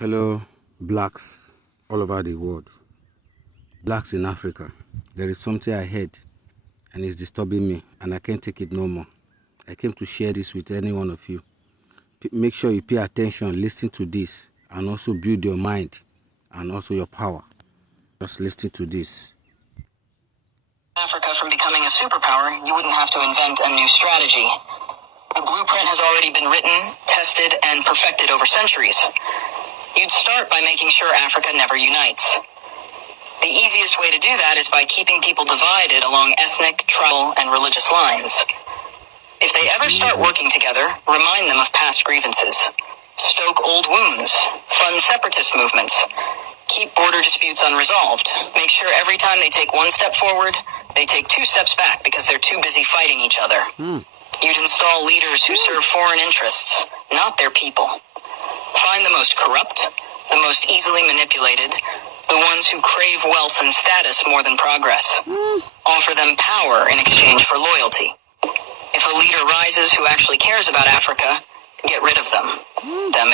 Fellow blacks all over the world, blacks in Africa, there is something I heard and it's disturbing me and I can't take it no more. I came to share this with any one of you. Make sure you pay attention, listen to this, and also build your mind and also your power. Just listen to this. Africa from becoming a superpower, you wouldn't have to invent a new strategy. The blueprint has already been written, tested, and perfected over centuries. You'd start by making sure Africa never unites. The easiest way to do that is by keeping people divided along ethnic, tribal, and religious lines. If they ever start working together, remind them of past grievances. Stoke old wounds. Fund separatist movements. Keep border disputes unresolved. Make sure every time they take one step forward, they take 2 steps back because they're too busy fighting each other. You'd install leaders who serve foreign interests, not their people. Find the most corrupt, the most easily manipulated, the ones who crave wealth and status more than progress. Offer them power in exchange for loyalty. If a leader rises who actually cares about Africa, get rid of them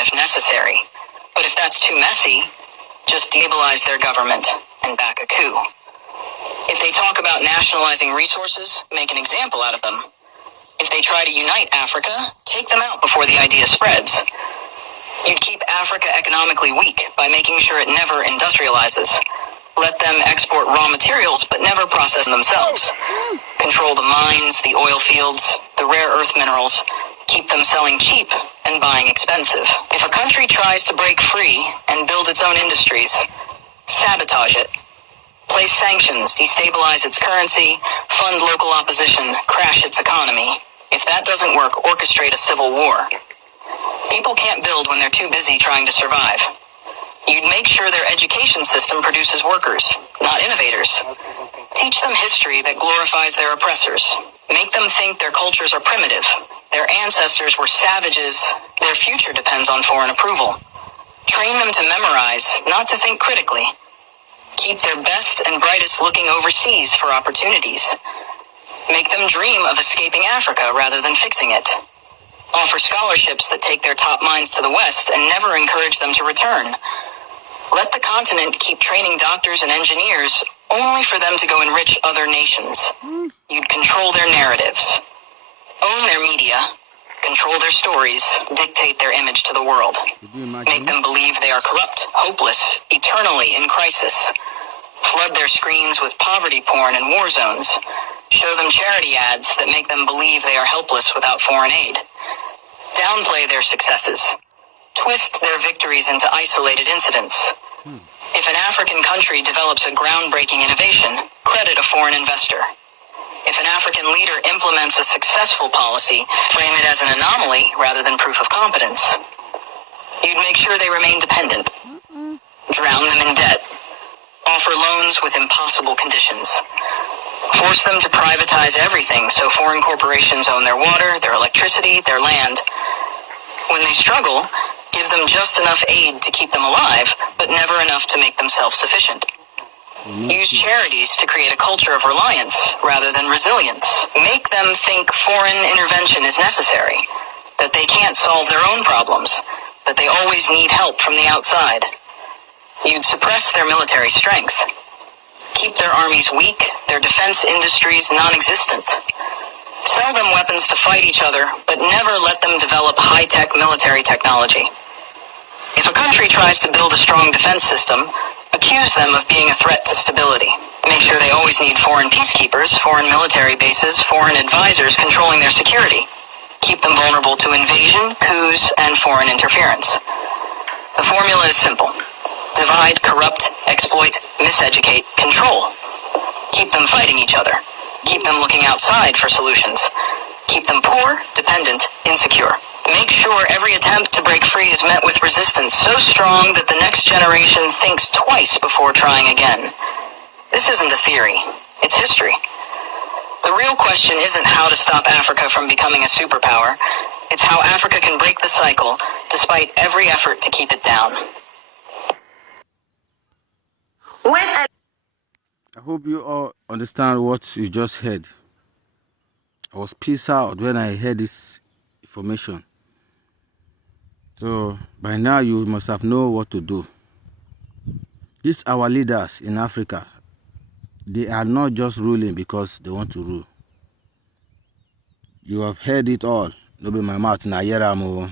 if necessary. But if that's too messy, just destabilize their government and back a coup. If they talk about nationalizing resources, make an example out of them. If they try to unite Africa, take them out before the idea spreads. You'd keep Africa economically weak by making sure it never industrializes. Let them export raw materials, but never process them themselves. Control the mines, the oil fields, the rare earth minerals. Keep them selling cheap and buying expensive. If a country tries to break free and build its own industries, sabotage it. Place sanctions, destabilize its currency, fund local opposition, crash its economy. If that doesn't work, orchestrate a civil war. People can't build when they're too busy trying to survive. You'd make sure their education system produces workers, not innovators. Teach them history that glorifies their oppressors. Make them think their cultures are primitive. Their ancestors were savages. Their future depends on foreign approval. Train them to memorize, not to think critically. Keep their best and brightest looking overseas for opportunities. Make them dream of escaping Africa rather than fixing it. Offer scholarships that take their top minds to the West and never encourage them to return. Let the continent keep training doctors and engineers only for them to go enrich other nations. You'd control their narratives. Own their media. Control their stories. Dictate their image to the world. Make them believe they are corrupt, hopeless, eternally in crisis. Flood their screens with poverty porn and war zones. Show them charity ads that make them believe they are helpless without foreign aid. Downplay their successes. Twist their victories into isolated incidents. If an African country develops a groundbreaking innovation, credit a foreign investor. If an African leader implements a successful policy, frame it as an anomaly rather than proof of competence. You'd make sure they remain dependent. Drown them in debt. Offer loans with impossible conditions. Force them to privatize everything so foreign corporations own their water, their electricity, their land. When they struggle, give them just enough aid to keep them alive, but never enough to make them self-sufficient. Use charities to create a culture of reliance rather than resilience. Make them think foreign intervention is necessary, that they can't solve their own problems, that they always need help from the outside. You'd suppress their military strength. Keep their armies weak, their defense industries non-existent. Sell them weapons to fight each other, but never let them develop high-tech military technology. If a country tries to build a strong defense system, accuse them of being a threat to stability. Make sure they always need foreign peacekeepers, foreign military bases, foreign advisors controlling their security. Keep them vulnerable to invasion, coups, and foreign interference. The formula is simple. Divide, corrupt, exploit, miseducate, control. Keep them fighting each other. Keep them looking outside for solutions. Keep them poor, dependent, insecure. Make sure every attempt to break free is met with resistance so strong that the next generation thinks twice before trying again. This isn't a theory. It's history. The real question isn't how to stop Africa from becoming a superpower. It's how Africa can break the cycle despite every effort to keep it down. I hope you all understand what you just heard. I was pissed out when I heard this information. So by now you must have known what to do. These our leaders in Africa, they are not just ruling because they want to rule. You have heard it all. No be my mouth na yeramo.